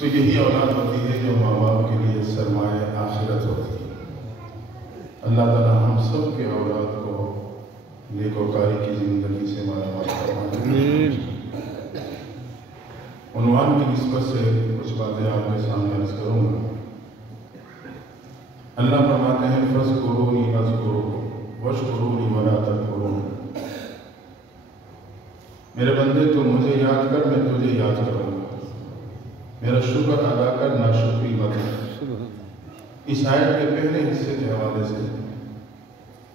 تو یہی اولاد ہوتی ہے جو ماں باپ کے لیے سرمایہ آخرت ہوتی ہے۔ اللہ تعالیٰ ہم سب کے اولاد کو نیکوکاری کی زندگی سے مالا مال فرمائے۔ عنوان کی نسبت سے کچھ باتیں آپ کے سامنے عرض کروں گا۔ اللہ فرماتے ہیں فَاذْكُرُونِي أَذْكُرْكُمْ وَاشْكُرُونِي وَلَا تَكْفُرُونِ۔ میرے بندے تو مجھے یاد کر، میں تجھے یاد کروں گا، میرا شکر ادا کر، ناشکری مت کر۔ اس آیت کے پہلے حصے کے حوالے سے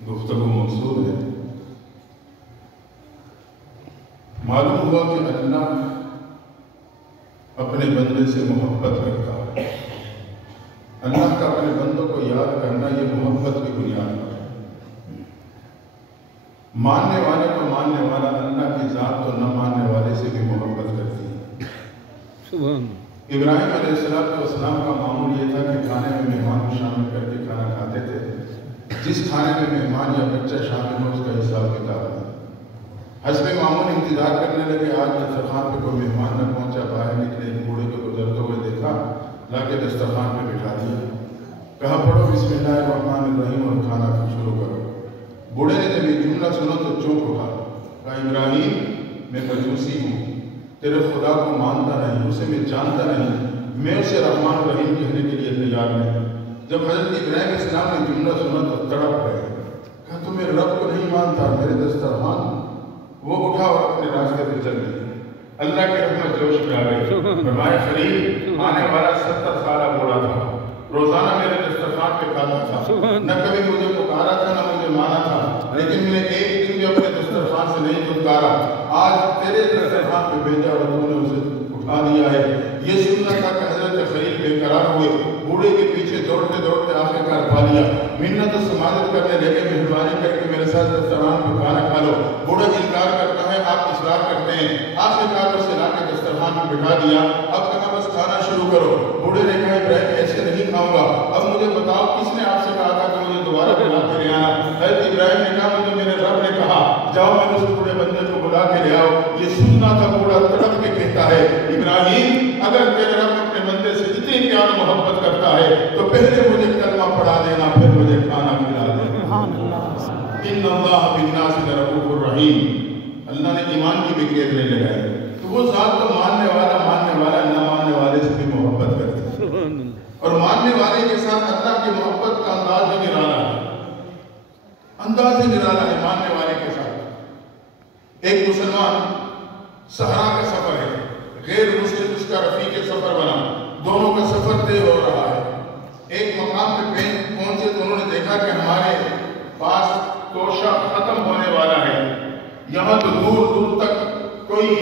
گفتگو مقصود ہے۔ معلوم ہوا کہ اللہ اپنے بندے سے محبت کرتا ہے۔ اللہ کا اپنے بندوں کو یاد کرنا یہ محبت کی بنیاد پر ہے۔ ماننے والے کو ماننے والا اللہ کی ذات تو نہ ماننے والے سے بھی محبت کرتی ہے۔ ابراہیم علیہ السلام کا معمول یہ تھا کہ کھانے میں مہمان کو شامل کر کے کھانا کھاتے تھے۔ جس کھانے میں مہمان یا بچہ شامل ہو اس کا حساب کتاب ہے۔ حسب معمول انتظار کرنے لگے، آج دسترخوان پہ کوئی مہمان نہ پہنچا، باہر نکلے، ایک بوڑھے کو گزرتے ہوئے دیکھا، لا کے دسترخوان پہ بٹھا دیا، کہا پڑھو بسم اللہ الرحمن الرحیم اور کھانا شروع کرو۔ بوڑھے نے جب یہ جملہ سنا تو چونک اٹھا، کہا ابراہیم میں مجوسی ہوں، تیرے خدا کو مانتا نہیں، اسے میں جانتا نہیں، میں اسے رحمان الرحیم کہنے کے لیے تیار نہیں۔ جب حضرت ابراہیم علیہ السلام نے جملہ سنا تو تڑپ گئے، کہا تو میرے رب کو نہیں مانتا، میرے دسترخوان۔ وہ اٹھا اور اپنے راستے پہ چل گئی۔ اللہ کی رحمت جوش میں آ گئی۔ فرمایا خلیل آنے والا 70 سالہ بوڑھا تھا، روزانہ میرے دسترخوان پہ کھاتا تھا، نہ کبھی مجھے پکارا تھا نہ مجھے مانا تھا، لیکن میں نے ایک دن بھی اپنے دسترخوان سے نہیں دھتکارا۔ آج تیرے دسترخوان پہ بھیجا اور تو نے اسے اٹھا دیا ہے۔ یہ سننا تھا کہ حضرت خلیل بے قرار ہوئے، بوڑھے کے پیچھے دوڑتے دوڑتے آخرکار پا لیا، منت و سماجت کرنے لگے، مہربانی کر کے میرے ساتھ دسترخوان پہ کھانا کھا لو۔ بوڑھا انکار کرتا ہے، آپ اصرار کرتے ہیں، آخرکار اسے لا کے دسترخوان پہ بٹھا دیا۔ اب کہا بس کھانا شروع کرو۔ بوڑھے نے کہا ابراہیم ایسے نہیں کھاؤں گا، اب مجھے بتاؤ کس نے آپ سے کہا تھا کہ مجھے دوبارہ بلا کے لے آنا؟ حضرت ابراہیم نے کہا مجھے میرے رب نے کہا جاؤ میں نے اس بوڑھے بندے کو بلا کے لے آؤ۔ یہ سننا تھا، بوڑھا تڑپ کے کہتا ہے ابراہیم اگر تیرے رب اپنے بندے سے اتنی پیار محبت کرتا ہے تو پہلے مجھے کلمہ پڑھا دینا، پھر مجھے کھانا کھلا دینا۔ ان اللہ بالناس لرؤوف الرحیم۔ اللہ نے ایمان کی بھی قید نہیں لگائی۔ تو وہ ذات تو ماننے والا نہ ماننے والے سے بھی محبت کرتی ہے، اور ماننے والے کے ساتھ اللہ کی محبت کا انداز ہی نرالا ہے، انداز ہی نرالا ہے ماننے والے کے ساتھ۔ ایک مسلمان صحرا کا سفر ہے، غیر مسلم اس کا رفیق سفر بنا، دونوں کا سفر طے ہو رہا ہے۔ ایک مقام پہ پہنچے تو انہوں نے دیکھا کہ ہمارے پاس توشہ ختم ہونے والا ہے، یہاں تو دور دور تک کوئی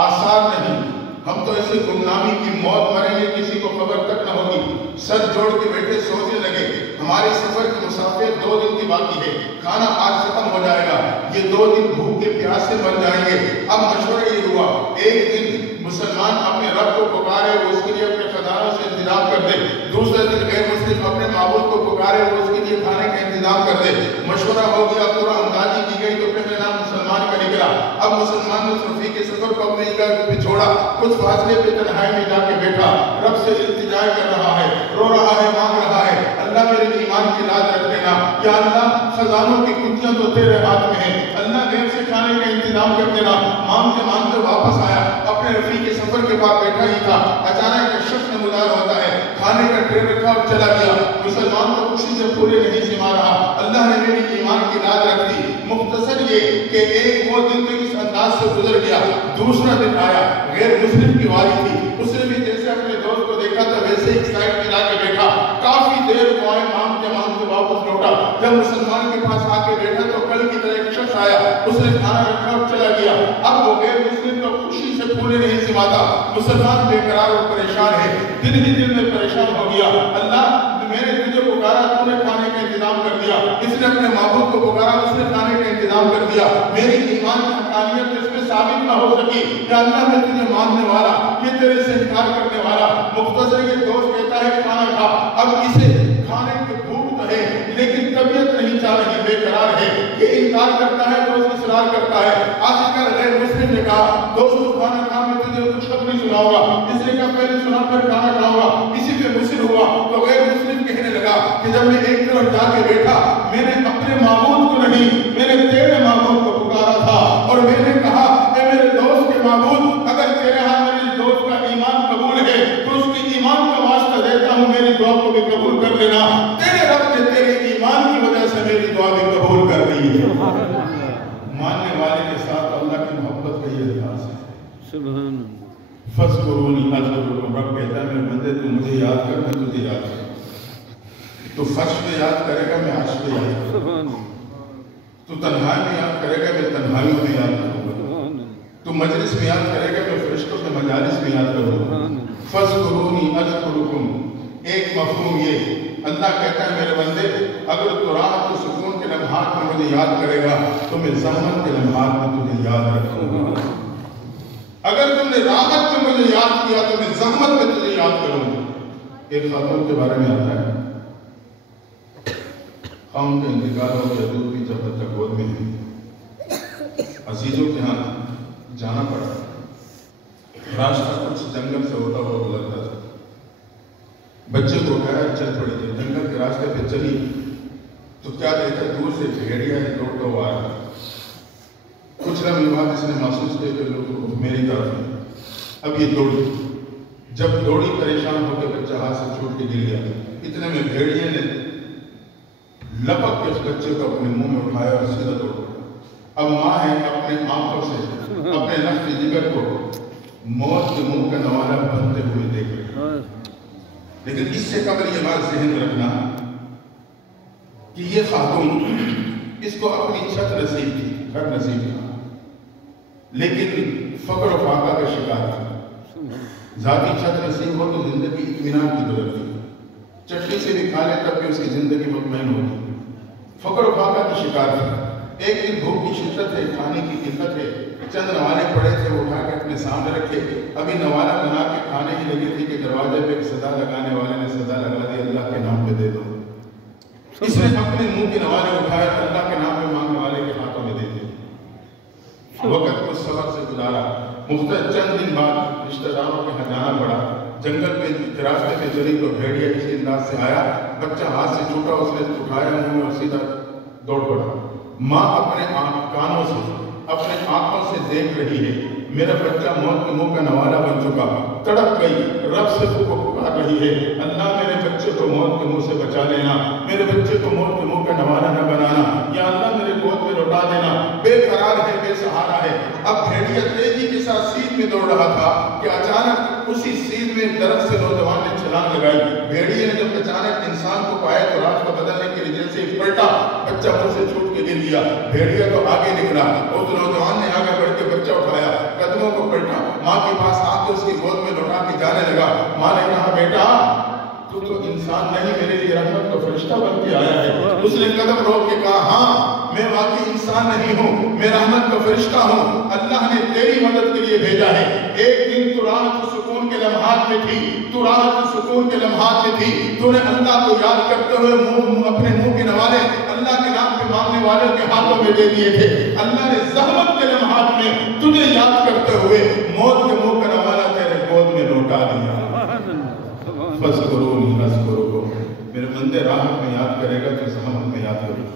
آثار نہیں، ہم تو ایسے گمنامی کی موت مریں گے، کسی کو خبر تک نہ ہوگی۔ سر جوڑ کے بیٹھے سوچنے لگے، ہمارے سفر کی مسافت 2 دن کی باقی ہے، کھانا آج ختم ہو جائے گا، یہ 2 دن بھوک کے پیاس سے مر جائیں گے۔ اب مشورہ یہ ہوا، ایک دن مسلمان اپنے رب کو پکارے، وہ اس کے لیے اپنے خزانوں سے انتظام کر دے، دوسرے دن غیر مسلم اپنے معبود کو پکارے، وہ اس کے لیے کھانے کا انتظام کر دے۔ مشورہ ہو گیا، پورا اندازی کی گئی تو پہلے نام مسلمان کا نکلا۔ اب مسلمان نے رفیق سفر کو اپنے جگہ پہ چھوڑا، کچھ فاصلے پہ تنہائی میں جا کے بیٹھا، رب سے التجا کر رہا ہے، رو رہا ہے، مانگ رہا ہے، اللہ میرے ایمان کی لاج رکھ دینا، یا اللہ خزانوں کی کنجیاں تو تیرے ہاتھ میں ہیں، اللہ غیر سے کھانے کا انتظام کر دینا۔ مانگتے مانگتے واپس آیا، اپنے رفیق سفر کے بعد بیٹھا ہی تھا، اچانک ایک شخص نمودار ہوتا ہے، کھانے کا ٹرے رکھا اور چلا گیا۔ مسلمان کو خوشی سے پورے نہیں سما رہا، اللہ نے میری ایمان کی لاج رکھ دی۔ مختصر یہ کہ ایک وہ دن تو اس انداز سے گزر گیا، دوسرا دن آیا، غیر مسلم کی واری تھی، اس نے بھی جیسے اپنے دوست کو دیکھا تھا ویسے ایک سائڈ پہ جا کے بیٹھا، کافی دیر دعائیں مانگتے مانگتے واپس لوٹا۔ جب مسلمان کے پاس آ کے بیٹھا تو کل کی طرح ایک شخص آیا، اس نے کھانا رکھا اور چلا گیا۔ اب وہ غیر مسلم کو خوشی سے پورے نہیں سماتا، مسلمان بے قرار اور پریشان ہے، دن ہی دن میں پریشان ہو گیا۔ اللہ میں نے تجھے پکارا، تو نے کھانے کا انتظام کر دیا، اس نے اپنے معبود کو پکارا، اس نے کھانے کا انتظام کر دیا، میری ایمان کی حقانیت اس میں ثابت نہ ہو سکی کہ اللہ میں تجھے ماننے والا، یہ تیرے سے انکار کرنے والا۔ مختصر یہ دوست کہتا ہے کھانا کھا، اب اسے کھانے کی بھوک تو ہے لیکن طبیعت نہیں چاہ رہی، بے قرار ہے، یہ انکار کرتا ہے، دوست اصرار کرتا ہے۔ آخر غیر مسلم نے کہا دوست کھانا کھا، میں تجھے خوشخبری سناؤں گا۔ اس نے کہا پہلے سنا پھر سبحان فذکرونی اذکرکم، رب کہتا ہے میرے بندے تو مجھے یاد کر، میں تجھے یاد کروں. تو فرش میں یاد کرے گا، میں عرش پہ یاد کروں گا. تو تنہائی میں یاد کرے گا، میں تنہائیوں میں یاد کروں گا. تو مجلس میں یاد کرے گا، میں فرشتوں کے مجالس میں یاد کروں گا. فذکرونی اذکرکم، ایک مفہوم یہ اللہ کہتا ہے میرے بندے اگر تو راحت و سکون کے لمحات میں مجھے یاد کرے گا تو میں زحمت کے لمحات میں تجھے یاد رکھوں گا. اگر تم نے راحت میں مجھے یاد کیا تو میں زحمت میں تجھے یاد کروں گا. ایک خاتون کے بارے میں آتا ہے، خاون کا انتقال ہو گیا، دودھ بھی جب تک گود میں ہے، عزیزوں کے ہاں جانا پڑا. راستہ کچھ جنگل سے ہوتا ہوا گزرتا تھا. بچے کو اٹھایا، چل پڑی. جب جنگل کے راستے پہ چلی تو کیا دیکھا، دور سے بھیڑیا دوڑتا ہوا آیا. کچھ لمحے بعد اس نے محسوس کیا کہ لوگ میری طرف ہیں. اب یہ دوڑی، جب دوڑی پریشان ہو کے بچہ ہاتھ سے چھوٹ کے گر گیا. اتنے میں بھیڑیے نے لپک کے اس بچے کو اپنے منہ میں اٹھایا اور سیدھا دوڑ پڑا. اب ماں ہے اپنے آنکھوں سے اپنے نفس جگر کو موت کے منہ کا نوالہ بنتے ہوئے دیکھ رہے. لیکن اس سے قبل یہ بات ذہن رکھنا کہ یہ خاتون اس کو اپنی چھت نصیب تھی، گھر نصیب تھا، لیکن فقر و فاقہ کا شکار تھا. ذاتی چھت نصیب ہو تو زندگی اطمینان کی گزرتی، چٹنی سے بھی کھا لے تب بھی اس کی زندگی مطمئن ہوتی. فقر و فاقہ کی شکار تھا. ایک دن بھوک کی شدت ہے، کھانے کی قلت ہے، چند نوالے پڑے تھے، وہ اٹھا کے اپنے سامنے رکھے. ابھی نوالا بنا کے کھانے ہی لگی تھی کہ دروازے پہ ایک صدا لگانے والے نے صدا لگا دی، اللہ کے نام پہ دے دو. اس نے اپنے منہ کے نوالے اٹھائے، اللہ کے نام پہ مانگنے والے کے ہاتھوں میں دے دیے. وقت کو صبر سے گزارا. مختلف چند دن بعد رشتہ داروں کے یہاں جانا پڑا. جنگل پہ راستے پہ چلی تو بھیڑیا اسی انداز سے آیا، بچہ ہاتھ سے چھوٹا، اس نے اٹھایا منہ میں اور سیدھا دوڑ پڑا. ماں اپنے کانوں سے اپنے آنکھوں سے دیکھ رہی ہے میرا بچہ موت کے منہ کا نوالہ بن چکا. تڑپ گئی، رب سے پکار رہی ہے، اللہ میرے بچے کو موت کے منہ سے بچا لینا، میرے بچے کو موت کے منہ کا نوالہ نہ بنانا، یا اللہ میرے گود میں لوٹا دینا. بے قرار ہے، بے سہارا ہے. اب بھیڑیا تیزی کے ساتھ سیدھ میں دوڑ رہا تھا کہ اچانک اسی سیدھ میں درخت سے نوجوان نے چھلانگ لگائی. بھیڑیے نے جب اچانک انسان کو پایا تو راستہ بدلنے کے لیے جیسے پلٹا، بچہ منہ سے چھوٹ کے گر گیا. بھیڑیا تو آگے نکلا، اس نوجوان نے آگے بڑھ کے بچہ اٹھایا، قدموں کو پلٹا، ماں کے پاس آ کے اس کی گود میں لوٹا کے جانے لگا. ماں نے کہا بیٹا تو انسان نہیں، میرے لیے رحمت کا فرشتہ بن کے آیا ہے. اس نے قدم روک کے کہا ہاں میں واقعی انسان نہیں ہوں، میں رحمت کا فرشتہ ہوں، اللہ نے تیری مدد کے لیے بھیجا ہے. ایک دن تو راحت و سکون کے لمحات میں تھی، تو راحت و سکون کے لمحات میں تھی، تو نے اللہ کو یاد کرتے ہوئے اپنے منہ کے نوالے اللہ کے نام پہ مانگنے والوں کے ہاتھوں میں دے دیے تھے. اللہ نے زحمت کے لمحات میں تجھے یاد کرتے ہوئے موت کے منہ کا نوالہ تیرے گود میں لوٹا دیا. فذکرونی اذکرکم، میرے بندے راحت میں یاد کرے گا تو زحمت میں یاد کرے گا.